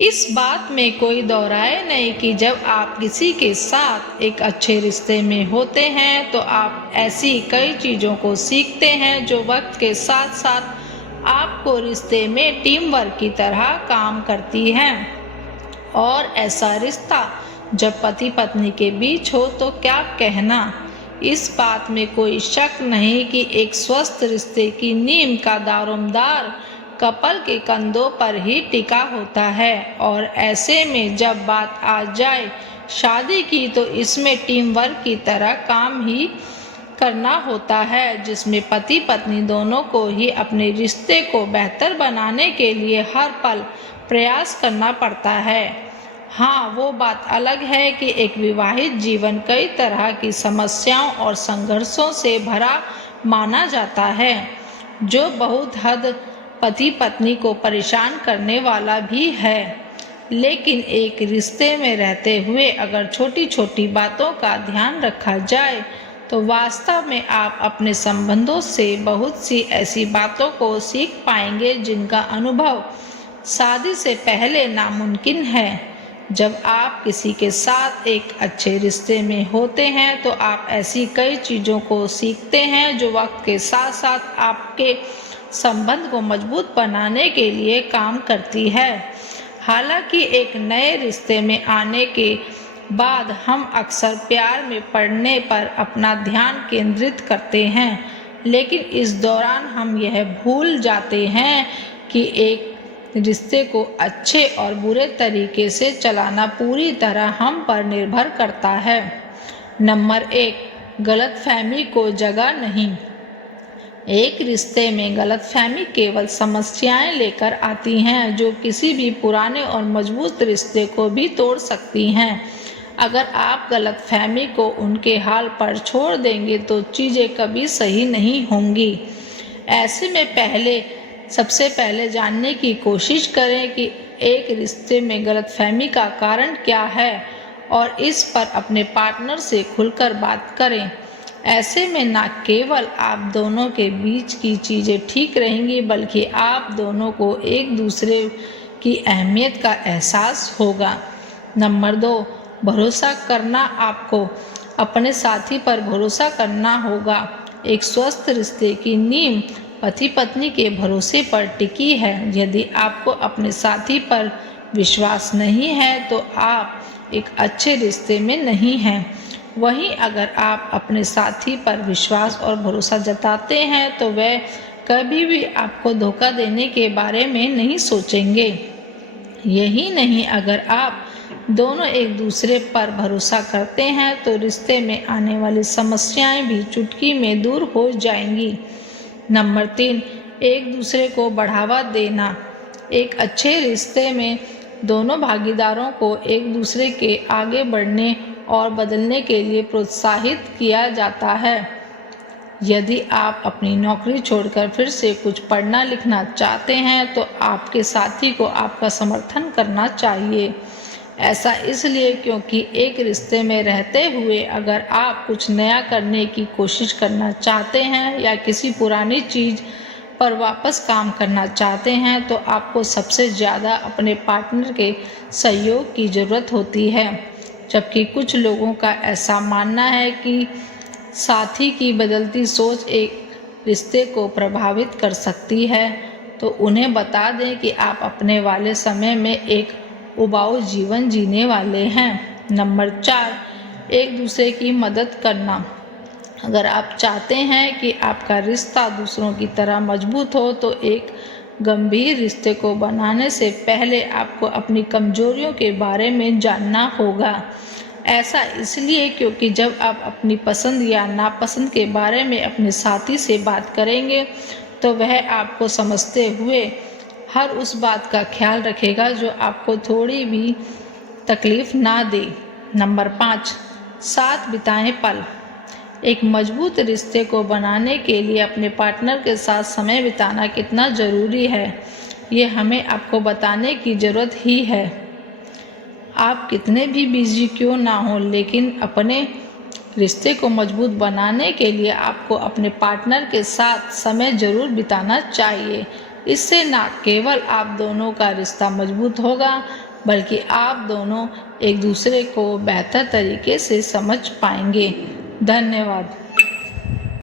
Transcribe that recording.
इस बात में कोई दो राय नहीं कि जब आप किसी के साथ एक अच्छे रिश्ते में होते हैं तो आप ऐसी कई चीज़ों को सीखते हैं जो वक्त के साथ साथ आपको रिश्ते में टीम वर्क की तरह काम करती हैं। और ऐसा रिश्ता जब पति पत्नी के बीच हो तो क्या कहना, इस बात में कोई शक नहीं कि एक स्वस्थ रिश्ते की नींव का दारोमदार कपल के कंधों पर ही टिका होता है। और ऐसे में जब बात आ जाए शादी की तो इसमें टीम वर्क की तरह काम ही करना होता है, जिसमें पति पत्नी दोनों को ही अपने रिश्ते को बेहतर बनाने के लिए हर पल प्रयास करना पड़ता है। हाँ, वो बात अलग है कि एक विवाहित जीवन कई तरह की समस्याओं और संघर्षों से भरा माना जाता है, जो बहुत हद पति पत्नी को परेशान करने वाला भी है। लेकिन एक रिश्ते में रहते हुए अगर छोटी छोटी बातों का ध्यान रखा जाए तो वास्तव में आप अपने संबंधों से बहुत सी ऐसी बातों को सीख पाएंगे जिनका अनुभव शादी से पहले नामुमकिन है। जब आप किसी के साथ एक अच्छे रिश्ते में होते हैं तो आप ऐसी कई चीज़ों को सीखते हैं जो वक्त के साथ साथ आपके संबंध को मजबूत बनाने के लिए काम करती है। हालांकि एक नए रिश्ते में आने के बाद हम अक्सर प्यार में पड़ने पर अपना ध्यान केंद्रित करते हैं, लेकिन इस दौरान हम यह भूल जाते हैं कि एक रिश्ते को अच्छे और बुरे तरीके से चलाना पूरी तरह हम पर निर्भर करता है। नंबर 1, गलतफहमी को जगह नहीं। एक रिश्ते में गलतफहमी केवल समस्याएं लेकर आती हैं जो किसी भी पुराने और मजबूत रिश्ते को भी तोड़ सकती हैं। अगर आप गलतफहमी को उनके हाल पर छोड़ देंगे तो चीज़ें कभी सही नहीं होंगी। ऐसे में सबसे पहले जानने की कोशिश करें कि एक रिश्ते में गलतफहमी का कारण क्या है और इस पर अपने पार्टनर से खुलकर बात करें। ऐसे में न केवल आप दोनों के बीच की चीज़ें ठीक रहेंगी बल्कि आप दोनों को एक दूसरे की अहमियत का एहसास होगा। नंबर 2, भरोसा करना। आपको अपने साथी पर भरोसा करना होगा। एक स्वस्थ रिश्ते की नींव पति पत्नी के भरोसे पर टिकी है। यदि आपको अपने साथी पर विश्वास नहीं है तो आप एक अच्छे रिश्ते में नहीं हैं। वहीं अगर आप अपने साथी पर विश्वास और भरोसा जताते हैं तो वह कभी भी आपको धोखा देने के बारे में नहीं सोचेंगे। यही नहीं, अगर आप दोनों एक दूसरे पर भरोसा करते हैं तो रिश्ते में आने वाली समस्याएं भी चुटकी में दूर हो जाएंगी। नंबर 3, एक दूसरे को बढ़ावा देना। एक अच्छे रिश्ते में दोनों भागीदारों को एक दूसरे के आगे बढ़ने और बदलने के लिए प्रोत्साहित किया जाता है। यदि आप अपनी नौकरी छोड़कर फिर से कुछ पढ़ना लिखना चाहते हैं तो आपके साथी को आपका समर्थन करना चाहिए। ऐसा इसलिए क्योंकि एक रिश्ते में रहते हुए अगर आप कुछ नया करने की कोशिश करना चाहते हैं या किसी पुरानी चीज़ पर वापस काम करना चाहते हैं तो आपको सबसे ज़्यादा अपने पार्टनर के सहयोग की ज़रूरत होती है। जबकि कुछ लोगों का ऐसा मानना है कि साथी की बदलती सोच एक रिश्ते को प्रभावित कर सकती है, तो उन्हें बता दें कि आप अपने वाले समय में एक उबाऊ जीवन जीने वाले हैं। नंबर 4, एक दूसरे की मदद करना। अगर आप चाहते हैं कि आपका रिश्ता दूसरों की तरह मजबूत हो तो एक गंभीर रिश्ते को बनाने से पहले आपको अपनी कमजोरियों के बारे में जानना होगा। ऐसा इसलिए क्योंकि जब आप अपनी पसंद या नापसंद के बारे में अपने साथी से बात करेंगे तो वह आपको समझते हुए हर उस बात का ख्याल रखेगा जो आपको थोड़ी भी तकलीफ ना दे। नंबर 5, साथ बिताएं पल। एक मजबूत रिश्ते को बनाने के लिए अपने पार्टनर के साथ समय बिताना कितना ज़रूरी है, ये हमें आपको बताने की ज़रूरत ही है। आप कितने भी बिजी क्यों ना हो, लेकिन अपने रिश्ते को मजबूत बनाने के लिए आपको अपने पार्टनर के साथ समय ज़रूर बिताना चाहिए। इससे न केवल आप दोनों का रिश्ता मजबूत होगा बल्कि आप दोनों एक दूसरे को बेहतर तरीके से समझ पाएंगे। धन्यवाद।